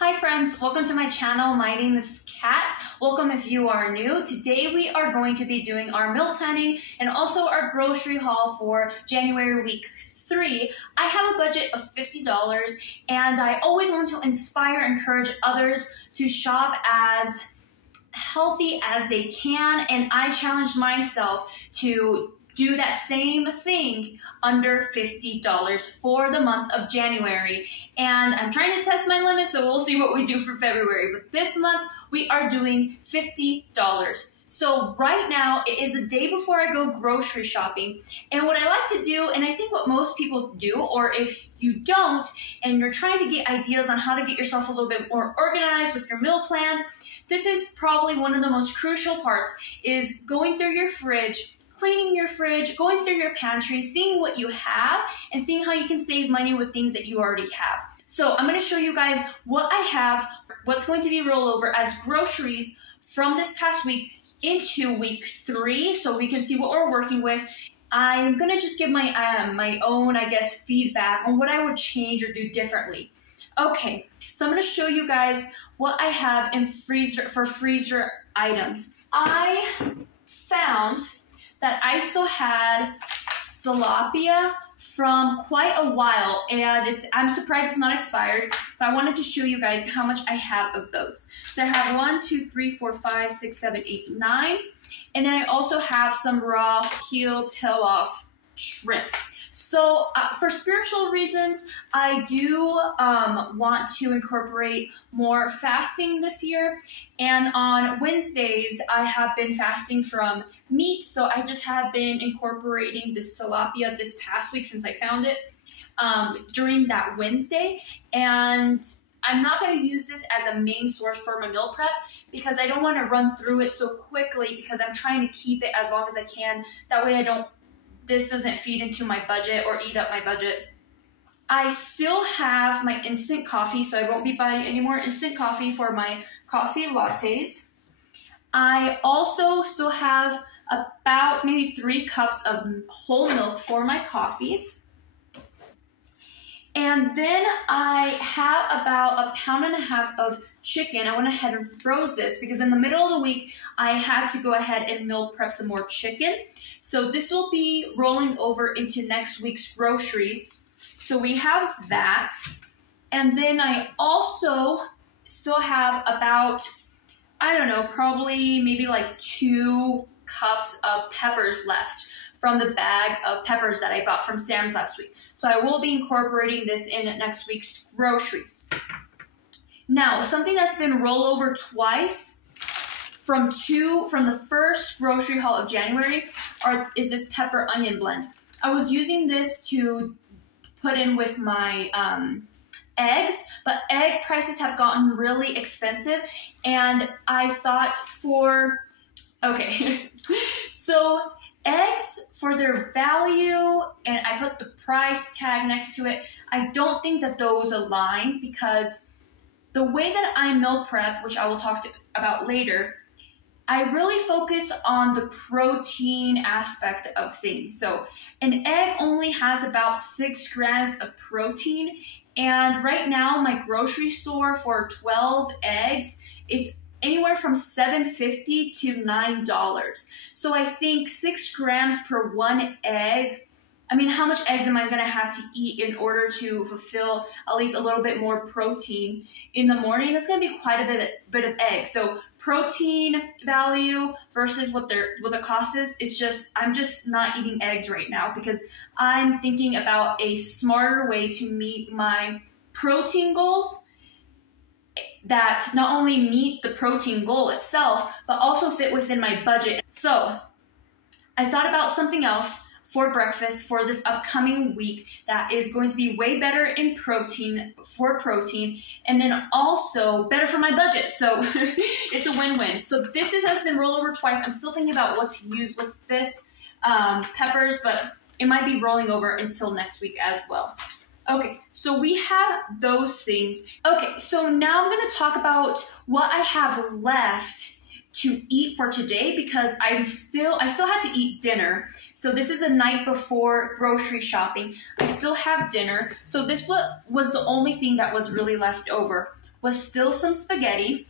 Hi friends, welcome to my channel. My name is Kat. Welcome if you are new. Today we are going to be doing our meal planning and also our grocery haul for January week 3. I have a budget of $50 and I always want to inspire and encourage others to shop as healthy as they can, and I challenged myself to do that same thing under $50 for the month of January. And I'm trying to test my limit, so we'll see what we do for February. But this month, we are doing $50. So right now, it is a day before I go grocery shopping. And what I like to do, and I think what most people do, or if you don't, and you're trying to get ideas on how to get yourself a little bit more organized with your meal plans, this is probably one of the most crucial parts, is going through your fridge, cleaning your fridge, going through your pantry, seeing what you have, and seeing how you can save money with things that you already have. So I'm going to show you guys what I have, what's going to be rollover as groceries from this past week into week 3, so we can see what we're working with. I'm going to just give my own, I guess, feedback on what I would change or do differently. Okay, so I'm going to show you guys what I have in freezer items. I found that I still had tilapia from quite a while, and I'm surprised it's not expired, but I wanted to show you guys how much I have of those. So I have 1, 2, 3, 4, 5, 6, 7, 8, 9, and then I also have some raw peel tail off shrimp. So for spiritual reasons, I do want to incorporate more fasting this year. And on Wednesdays, I have been fasting from meat. So I just have been incorporating this tilapia this past week since I found it during that Wednesday. And I'm not going to use this as a main source for my meal prep because I don't want to run through it so quickly because I'm trying to keep it as long as I can. That way this doesn't feed into my budget or eat up my budget. I still have my instant coffee, so I won't be buying any more instant coffee for my coffee lattes. I also still have about maybe 3 cups of whole milk for my coffees. And then I have about 1.5 pounds of chicken. I went ahead and froze this because in the middle of the week, I had to go ahead and meal prep some more chicken. So this will be rolling over into next week's groceries. So we have that. And then I also still have about, I don't know, probably maybe like 2 cups of peppers left from the bag of peppers that I bought from Sam's last week. So I will be incorporating this in next week's groceries. Now, something that's been rolled over twice from the first grocery haul of January is this pepper onion blend. I was using this to put in with my eggs, but egg prices have gotten really expensive, and I thought so eggs, for their value, and I put the price tag next to it, I don't think that those align because the way that I meal prep, which I will talk about later, I really focus on the protein aspect of things. So an egg only has about 6 grams of protein, and right now my grocery store for 12 eggs, it's anywhere from $7.50 to $9. So I think 6 grams per 1 egg. I mean, how much eggs am I going to have to eat in order to fulfill at least a little bit more protein in the morning? That's going to be quite a bit of eggs. So protein value versus what the cost is I'm just not eating eggs right now because I'm thinking about a smarter way to meet my protein goals that not only meet the protein goal itself, but also fit within my budget. So I thought about something else for breakfast for this upcoming week that is going to be way better in protein, and then also better for my budget. So it's a win-win. So this has been rolled over twice. I'm still thinking about what to use with this peppers, but it might be rolling over until next week as well. Okay, so we have those things. Okay, so now I'm gonna talk about what I have left to eat for today because I still had to eat dinner. So this is the night before grocery shopping. I still have dinner. So this was the only thing that was really left over. was still some spaghetti,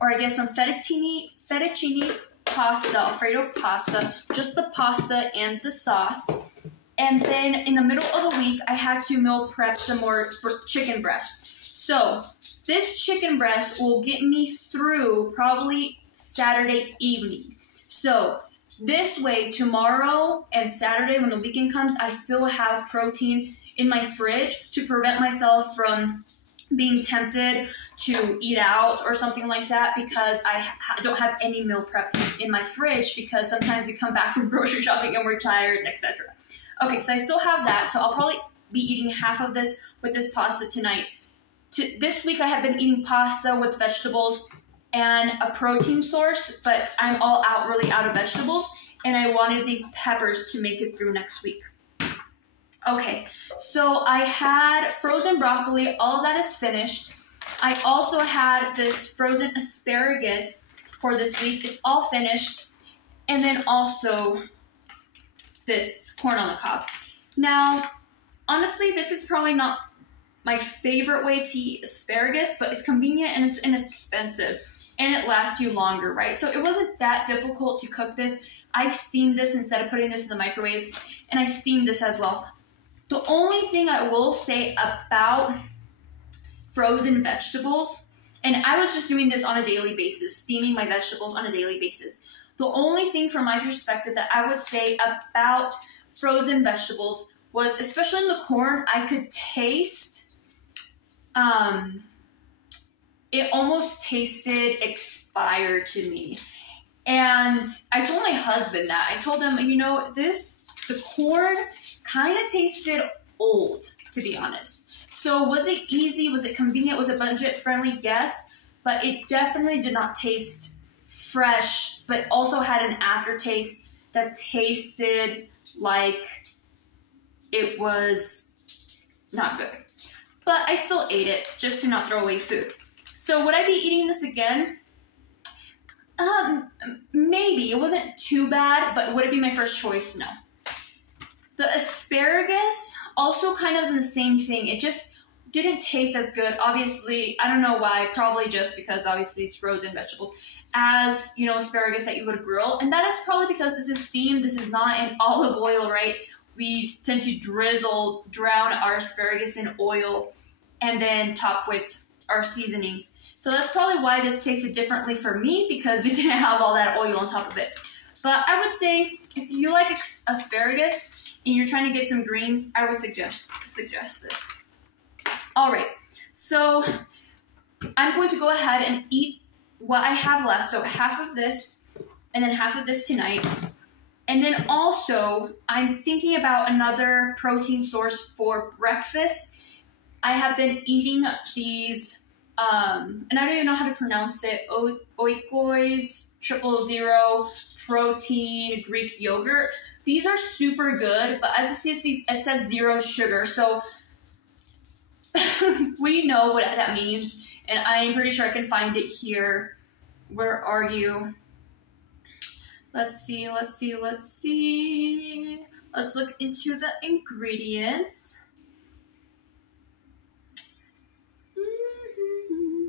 or I guess some fettuccine pasta, Alfredo pasta, just the pasta and the sauce. And then in the middle of the week, I had to meal prep some more chicken breast. So this chicken breast will get me through probably Saturday evening. So this way, tomorrow and Saturday when the weekend comes, I still have protein in my fridge to prevent myself from being tempted to eat out or something like that, because I don't have any meal prep in my fridge, because sometimes we come back from grocery shopping and we're tired, etc. Okay, so I still have that, so I'll probably be eating half of this with this pasta tonight. This week I have been eating pasta with vegetables and a protein source, but I'm really out of vegetables, and I wanted these peppers to make it through next week. Okay, so I had frozen broccoli, all of that is finished. I also had this frozen asparagus for this week, it's all finished. And then also this corn on the cob. Now, honestly, this is probably not my favorite way to eat asparagus, but it's convenient and it's inexpensive and it lasts you longer, right? So it wasn't that difficult to cook this. I steamed this instead of putting this in the microwave, and I steamed this as well. The only thing I will say about frozen vegetables, and I was just doing this on a daily basis, steaming my vegetables on a daily basis. The only thing from my perspective that I would say about frozen vegetables was, especially in the corn, I could taste, it almost tasted expired to me. And I told my husband that. I told him, you know, the corn kind of tasted old, to be honest. So was it easy? Was it convenient? Was it budget friendly? Yes, but it definitely did not taste fresh, but also had an aftertaste that tasted like it was not good. But I still ate it just to not throw away food. So would I be eating this again? Maybe. It wasn't too bad, but would it be my first choice? No. The asparagus, also kind of the same thing. It just didn't taste as good. Obviously, I don't know why. Probably just because obviously it's frozen vegetables, as, you know, asparagus that you would grill. And that is probably because this is steamed. This is not in olive oil, right? We tend to drown our asparagus in oil and then top with our seasonings. So that's probably why this tasted differently for me, because it didn't have all that oil on top of it. But I would say if you like asparagus and you're trying to get some greens, I would suggest this. All right, so I'm going to go ahead and eat what I have left. So half of this and then half of this tonight. And then also I'm thinking about another protein source for breakfast. I have been eating these, and I don't even know how to pronounce it, Oikois 000 protein Greek yogurt. These are super good, but as you see, it says 0 sugar. So we know what that means, and I'm pretty sure I can find it here. Where are you? Let's see. Let's look into the ingredients.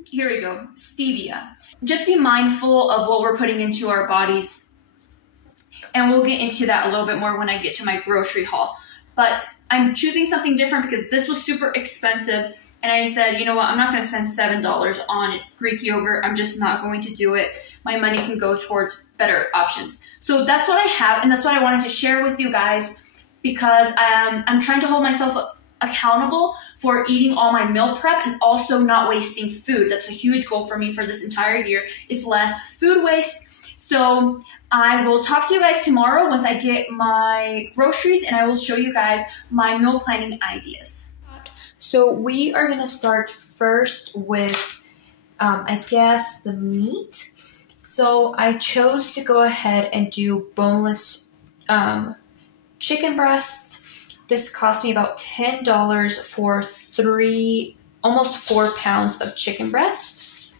Here we go, stevia. Just be mindful of what we're putting into our bodies. And we'll get into that a little bit more when I get to my grocery haul. But I'm choosing something different because this was super expensive. And I said, you know what, I'm not gonna spend $7 on Greek yogurt. I'm just not going to do it. My money can go towards better options. So that's what I have, and that's what I wanted to share with you guys, because I'm trying to hold myself accountable for eating all my meal prep and also not wasting food. That's a huge goal for me for this entire year, is less food waste. So I will talk to you guys tomorrow once I get my groceries, and I will show you guys my meal planning ideas. So we are gonna start first with, I guess, the meat. So I chose to go ahead and do boneless chicken breast. This cost me about $10 for almost 4 pounds of chicken breast.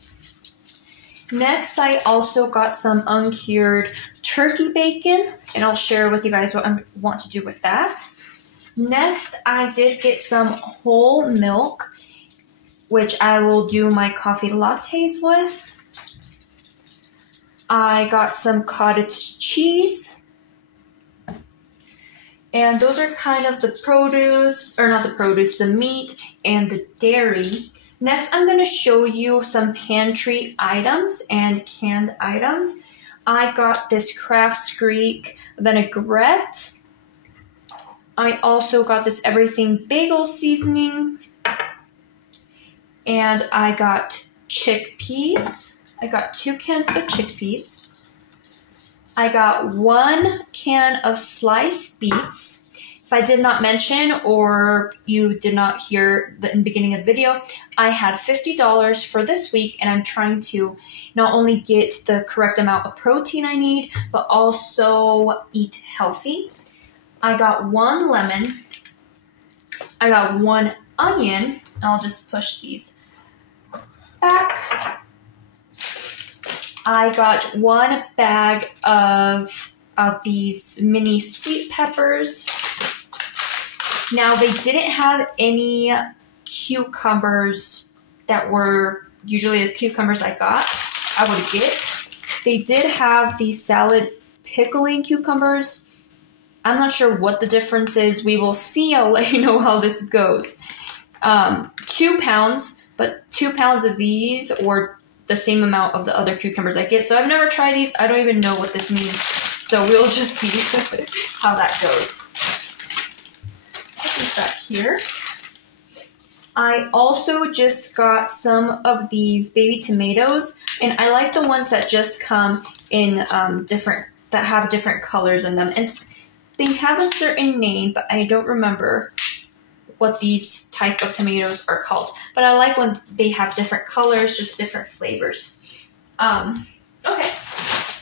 Next, I also got some uncured turkey bacon, and I'll share with you guys what I want to do with that. Next, I did get some whole milk. which I will do my coffee lattes with. I got some cottage cheese. And those are kind of the produce, or not the produce, the meat and the dairy. Next, I'm going to show you some pantry items and canned items. I got this Crafts Greek vinaigrette. I also got this Everything Bagel seasoning. And I got chickpeas. I got 2 cans of chickpeas. I got 1 can of sliced beets. If I did not mention or you did not hear in the beginning of the video, I had $50 for this week, and I'm trying to not only get the correct amount of protein I need, but also eat healthy. I got 1 lemon. I got 1 onion. I'll just push these back. I got 1 bag of these mini sweet peppers. Now, they didn't have any cucumbers that were usually the cucumbers I would get. They did have the salad pickling cucumbers. I'm not sure what the difference is. We will see. I'll let you know how this goes. 2 pounds, but 2 pounds of these or the same amount of the other cucumbers I get. So I've never tried these. I don't even know what this means. So we'll just see how that goes. Put this back here. I also just got some of these baby tomatoes, and I like the ones that just come in that have different colors in them. And they have a certain name, but I don't remember what these type of tomatoes are called. But I like when they have different colors, just different flavors. Okay.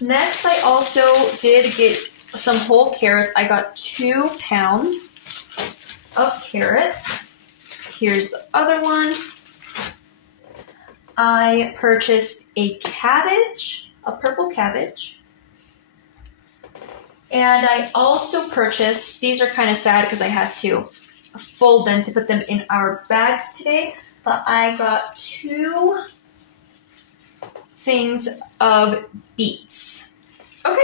Next, I also did get some whole carrots. I got 2 pounds of carrots. Here's the other one. I purchased a cabbage, a purple cabbage. And I also purchased, these are kind of sad because I had to fold them to put them in our bags today, but I got 2 things of beets. Okay,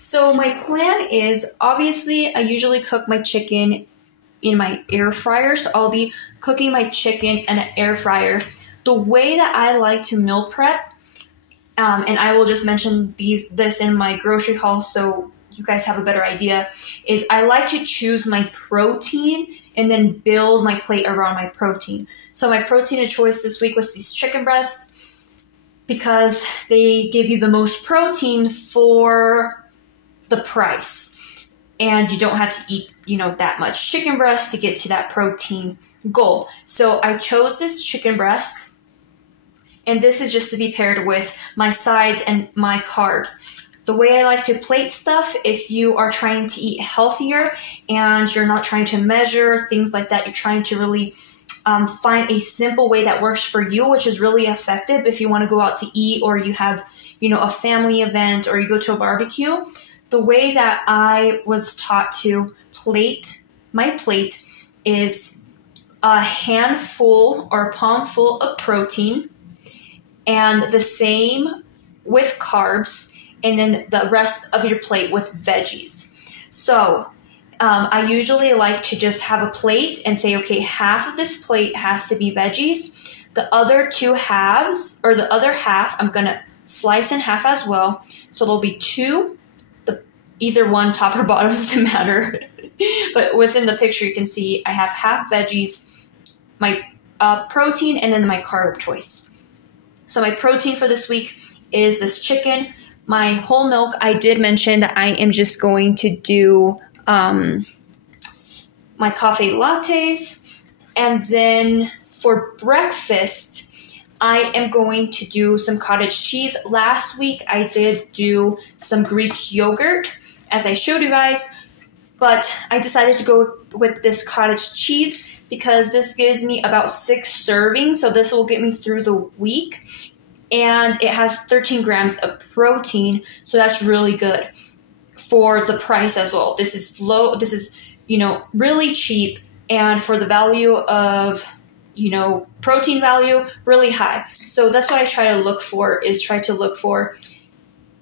so my plan is, obviously I usually cook my chicken in my air fryer, so I'll be cooking my chicken in an air fryer. The way that I like to meal prep, and I will just mention this in my grocery haul so you guys have a better idea, is I like to choose my protein and then build my plate around my protein. So my protein of choice this week was these chicken breasts because they give you the most protein for the price. And you don't have to eat, that much chicken breast to get to that protein goal. So I chose this chicken breast, and this is just to be paired with my sides and my carbs. The way I like to plate stuff, if you are trying to eat healthier and you're not trying to measure, things like that, you're trying to really find a simple way that works for you, which is really effective if you want to go out to eat or you have, a family event or you go to a barbecue. The way that I was taught to plate my plate is a handful or a palmful of protein and the same with carbs, and then the rest of your plate with veggies. So I usually like to just have a plate and say, okay, half of this plate has to be veggies. The other 2 halves, or the other half, I'm going to slice in half as well. So there'll be 2, either one, top or bottom, doesn't matter. But within the picture, you can see I have half veggies, my protein, and then my carb choice. So my protein for this week is this chicken. My whole milk, I did mention that I am just going to do my coffee lattes. And then for breakfast, I am going to do some cottage cheese. Last week, I did do some Greek yogurt, as I showed you guys. But I decided to go with this cottage cheese because this gives me about 6 servings. So this will get me through the week. And it has 13 grams of protein, so that's really good for the price as well. This is low. This is, really cheap, and for the value of protein value really high. So that's what I try to look for,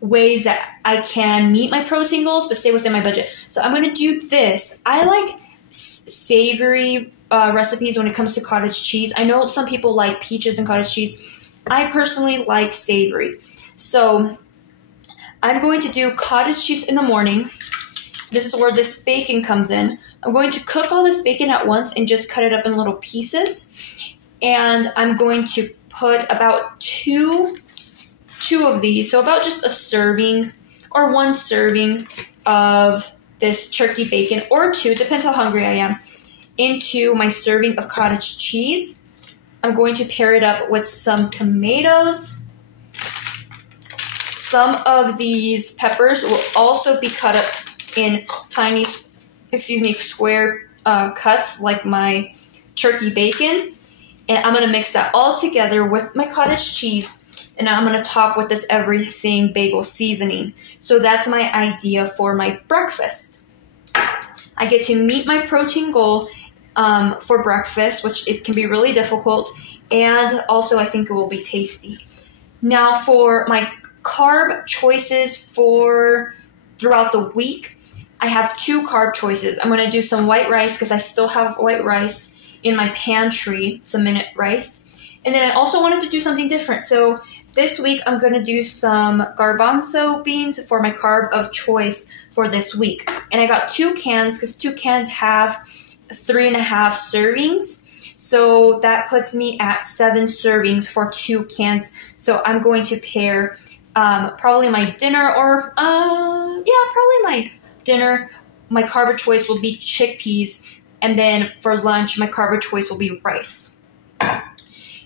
ways that I can meet my protein goals but stay within my budget. So I'm going to do this. I like savory recipes when it comes to cottage cheese. I know some people like peaches and cottage cheese. I personally like savory. So I'm going to do cottage cheese in the morning. This is where this bacon comes in. I'm going to cook all this bacon at once and just cut it up in little pieces. And I'm going to put about two of these, so about just a serving or one serving of this turkey bacon, or two, depends how hungry I am, into my serving of cottage cheese. I'm going to pair it up with some tomatoes. Some of these peppers will also be cut up in tiny, square cuts like my turkey bacon. And I'm going to mix that all together with my cottage cheese. And I'm going to top with this everything bagel seasoning. So that's my idea for my breakfast. I get to meet my protein goal for breakfast, which it can be really difficult. And also I think it will be tasty. Now for my carb choices for throughout the week, I have two carb choices. I'm going to do some white rice because I still have white rice in my pantry, some minute rice. And then I also wanted to do something different. So this week I'm going to do some garbanzo beans for my carb of choice for this week. And I got 2 cans because 2 cans have 3.5 servings. So that puts me at 7 servings for 2 cans. So I'm going to pair probably my dinner or, probably my dinner. My carb of choice will be chickpeas. And then for lunch, my carb of choice will be rice.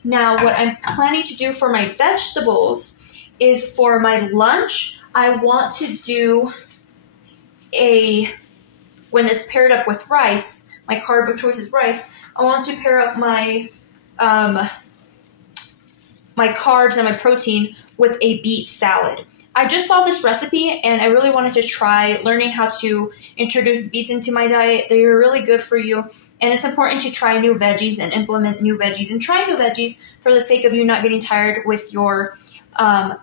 Now, what I'm planning to do for my vegetables is for my lunch, I want to do when it's paired up with rice, my carb of choice is rice, I want to pair up my my carbs and my protein with a beet salad. I just saw this recipe and I really wanted to try learning how to introduce beets into my diet. They're really good for you, and it's important to try new veggies and implement new veggies and try new veggies for the sake of you not getting tired with your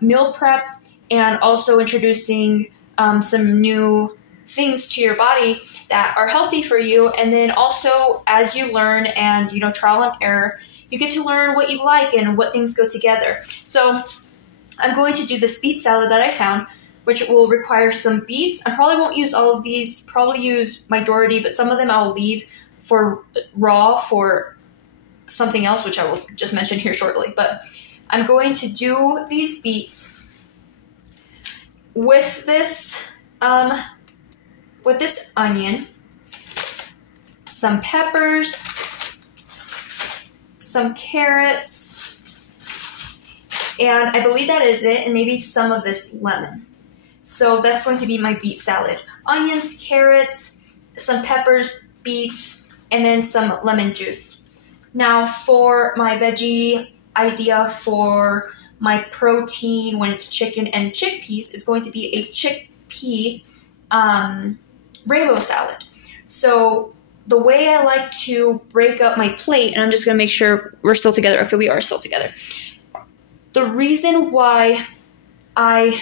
meal prep, and also introducing some new things to your body that are healthy for you. And then also as you learn and trial and error, you get to learn what you like and what things go together. So I'm going to do this beet salad that I found, which will require some beets. I probably won't use all of these, probably use majority, but some of them I'll leave for raw for something else, which I will just mention here shortly. But I'm going to do these beets with this onion, some peppers, some carrots, and I believe that is it, and maybe some of this lemon. So that's going to be my beet salad. Onions, carrots, some peppers, beets, and then some lemon juice. Now for my veggie idea for my protein when it's chicken and chickpeas is going to be a chickpea rainbow salad. So the way I like to break up my plate, and I'm just going to make sure we're still together. Okay, we are still together. The reason why I'm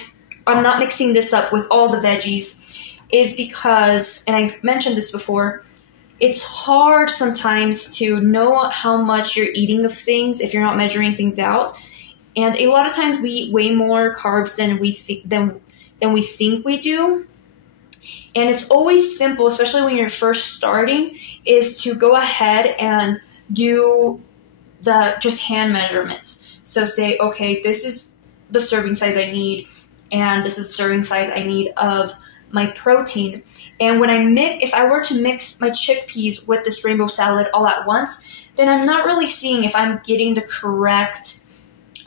not mixing this up with all the veggies is because, and I've mentioned this before, it's hard sometimes to know how much you're eating of things if you're not measuring things out. And a lot of times we eat way more carbs than we think we do. And it's always simple, especially when you're first starting, is to go ahead and do the just hand measurements. So say, okay, this is the serving size I need, and this is the serving size I need of my protein. And when if I were to mix my chickpeas with this rainbow salad all at once, then I'm not really seeing if I'm getting the correct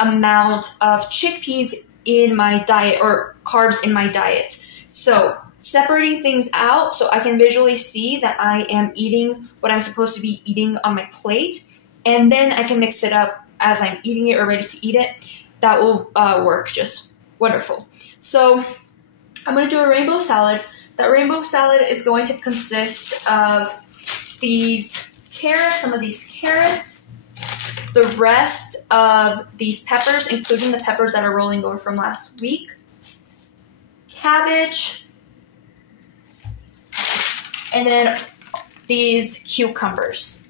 amount of chickpeas in my diet or carbs in my diet. So separating things out so I can visually see that I am eating what I'm supposed to be eating on my plate, and then I can mix it up as I'm eating it or ready to eat it. That will work just wonderful. So I'm going to do a rainbow salad. That rainbow salad is going to consist of these carrots, some of these carrots, the rest of these peppers, including the peppers that are rolling over from last week, cabbage, and then these cucumbers.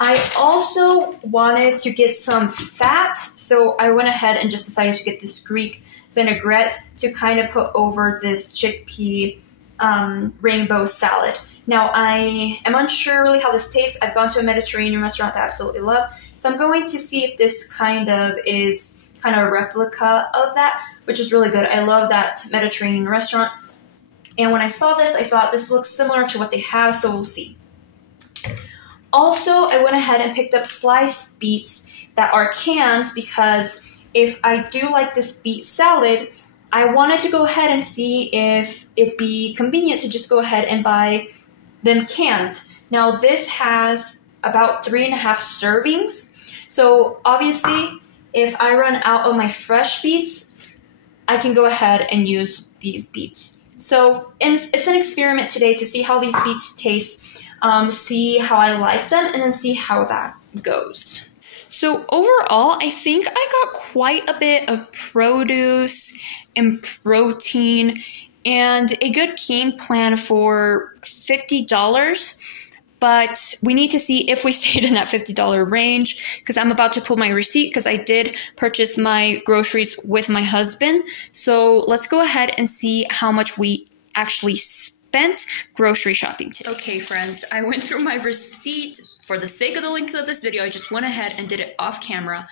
I also wanted to get some fat, so I went ahead and just decided to get this Greek vinaigrette to kind of put over this chickpea rainbow salad. Now, I am unsure really how this tastes. I've gone to a Mediterranean restaurant that I absolutely love, so I'm going to see if this kind of is kind of a replica of that, which is really good. I love that Mediterranean restaurant, and when I saw this, I thought this looks similar to what they have, so we'll see. Also, I went ahead and picked up sliced beets that are canned because if I do like this beet salad, I wanted to go ahead and see if it'd be convenient to just go ahead and buy them canned. Now, this has about 3.5 servings. So obviously, if I run out of my fresh beets, I can go ahead and use these beets. So it's an experiment today to see how these beets taste, see how I like them, and then see how that goes. So overall, I think I got quite a bit of produce and protein and a good game plan for $50. But we need to see if we stayed in that $50 range, because I'm about to pull my receipt because I did purchase my groceries with my husband. So let's go ahead and see how much we actually spent grocery shopping today. Okay, friends, I went through my receipt. For the sake of the length of this video, I just went ahead and did it off camera.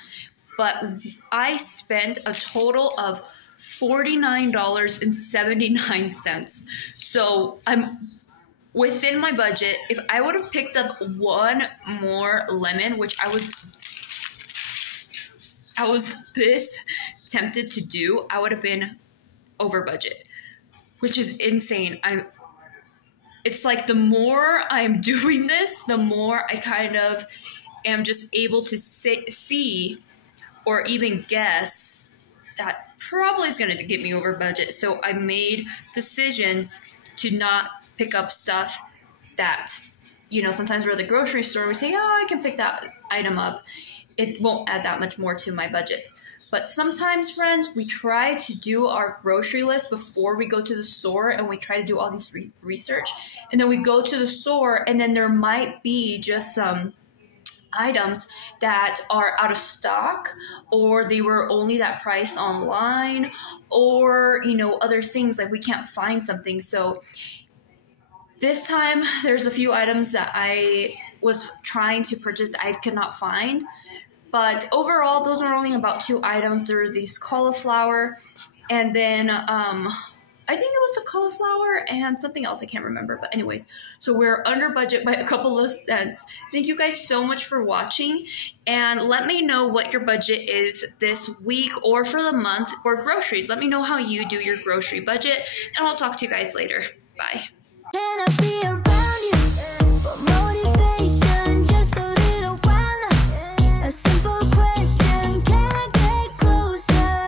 But I spent a total of $49.79. So I'm within my budget. If I would have picked up one more lemon, which I was this tempted to do, I would have been over budget, which is insane. It's like the more I'm doing this, the more I kind of am just able to see or even guess that probably is going to get me over budget. So I made decisions to not pick up stuff that, you know, sometimes we're at the grocery store, we say, oh, I can pick that item up. It won't add that much more to my budget. But sometimes, friends, we try to do our grocery list before we go to the store, and we try to do all these research. And then we go to the store, and then there might be just some items that are out of stock, or they were only that price online, or, you know, other things like we can't find something. So this time, there's a few items that I was trying to purchase that I could not find. But overall, those are only about 2 items. There are these cauliflower, and then I think it was a cauliflower and something else. I can't remember. But anyways, so we're under budget by a couple of cents. Thank you guys so much for watching. And let me know what your budget is this week or for the month for groceries. Let me know how you do your grocery budget, and I'll talk to you guys later. Bye.